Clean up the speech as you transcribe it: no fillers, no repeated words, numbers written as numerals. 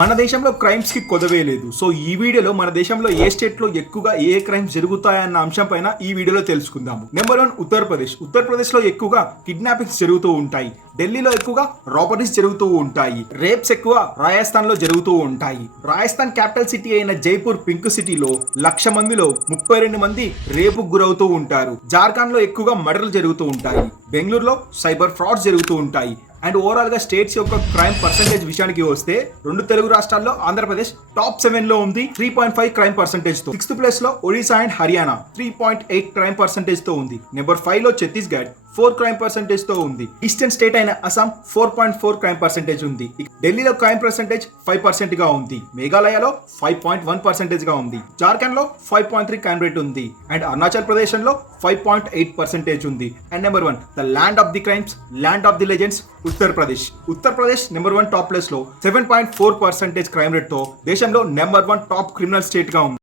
మన దేశంలో క్రైమ్స్ కి కొదవే లేదు. సో ఈ వీడియోలో మన దేశంలో ఏ స్టేట్ లో ఎక్కువగా ఏ క్రైమ్స్ జరుగుతాయన్న అంశం పైన ఈ వీడియోలో తెలుసుకుందాము. నెంబర్ 1 ఉత్తరప్రదేశ్. ఉత్తరప్రదేశ్ లో ఎక్కువగా కిడ్నాపింగ్స్ జరుగుతూ ఉంటాయి. ఢిల్లీలో ఎక్కువగా రాబరీస్ జరుగుతూ ఉంటాయి. రేప్స్ ఎక్కువ రాజస్థాన్ లో జరుగుతూ ఉంటాయి. రాజస్థాన్ క్యాపిటల్ సిటీ అయిన జైపూర్ పింక్ సిటీలో 1,00,000 మందిలో 32 మంది రేపుకు గురవుతూ ఉంటారు. జార్ఖండ్ లో ఎక్కువగా మర్డర్లు జరుగుతూ ఉంటాయి. బెంగళూరులో సైబర్ ఫ్రాడ్స్ జరుగుతూ ఉంటాయి. అండ్ ఓవరాల్ గా స్టేట్స్ యొక్క క్రైమ్ పర్సెంటేజ్ విషయానికి వస్తే రెండు తెలుగు రాష్ట్రాల్లో ఆంధ్రప్రదేశ్ టాప్ 7 లో ఉంది 3.5 క్రైమ్ పర్సెంటేజ్ తో. 6th ప్లేస్ లో Odisha and Haryana 3.8 crime percentage తో ఉంది. నెంబర్ 5 లో ఛత్తీస్గఢ్ 4 క్రైమ్ పర్సెంటేజ్ తో ఉంది. ఈస్టర్న్ స్టేట్ అయిన అస్సాం 4.4 క్రైమ్ పర్సెంటేజ్ ఉంది. ఢిల్లీలో క్రైమ్ పర్సెంటేజ్ 5% గా ఉంది. మేఘాలయలో 5.1% గా ఉంది. జార్ఖండ్ లో 5.3 క్రైమ్ రేట్ ఉంది. అండ్ అరుణాచల్ ప్రదేశ్ లో 5.8% ఉంది. And number 1 the land of the crimes, land of the legends Uttar Pradesh number 1 top place లో 7.4% క్రైమ్ రేట్ తో దేశంలో నెంబర్ 1 టాప్ క్రిమినల్ స్టేట్ గా ఉంది.